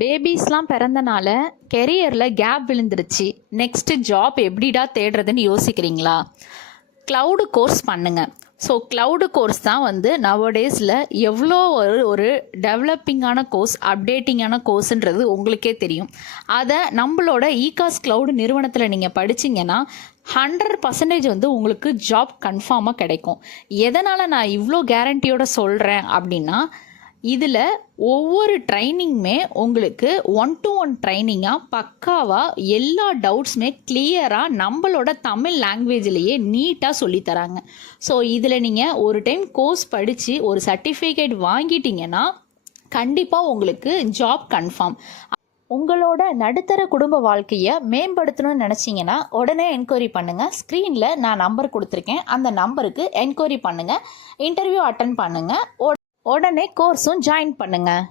பேபிஸ்லாம் பிறந்தனால கெரியரில் gap விழுந்துருச்சு, next job எப்படிடா தேடுறதுன்னு யோசிக்கிறீங்களா? க்ளவுடு கோர்ஸ் பண்ணுங்கள். ஸோ க்ளவுடு கோர்ஸ் தான் வந்து நவடேஸில் எவ்வளோ ஒரு டெவலப்பிங்கான கோர்ஸ், அப்டேட்டிங்கான கோர்ஸுன்றது உங்களுக்கே தெரியும். அதை நம்மளோட ஈகாஸ் க்ளவுடு நிறுவனத்தில் நீங்கள் படிச்சிங்கன்னா 100% வந்து உங்களுக்கு ஜாப் கன்ஃபார்மாக கிடைக்கும். எதனால் நான் இவ்வளோ கேரண்டியோடு சொல்கிறேன் அப்படின்னா, இதில் ஒவ்வொரு ட்ரைனிங்குமே உங்களுக்கு 1-to-1 ட்ரைனிங்காக பக்காவாக எல்லா டவுட்ஸுமே கிளியராக நம்மளோட தமிழ் லாங்குவேஜ்லேயே நீட்டாக சொல்லித்தராங்க. ஸோ இதில் நீங்கள் ஒரு டைம் கோர்ஸ் படித்து ஒரு சர்டிஃபிகேட் வாங்கிட்டீங்கன்னா கண்டிப்பாக உங்களுக்கு ஜாப் கன்ஃபார்ம். உங்களோட நடுத்தர குடும்ப வாழ்க்கையை மேம்படுத்தணும்னு நினச்சிங்கன்னா உடனே என்கொயரி பண்ணுங்கள். ஸ்க்ரீனில் நான் நம்பர் கொடுத்துருக்கேன், அந்த நம்பருக்கு என்கொயரி பண்ணுங்கள், இன்டர்வியூ அட்டன் பண்ணுங்கள், உடனே கோர்ஸும் ஜாயின் பண்ணுங்கள்.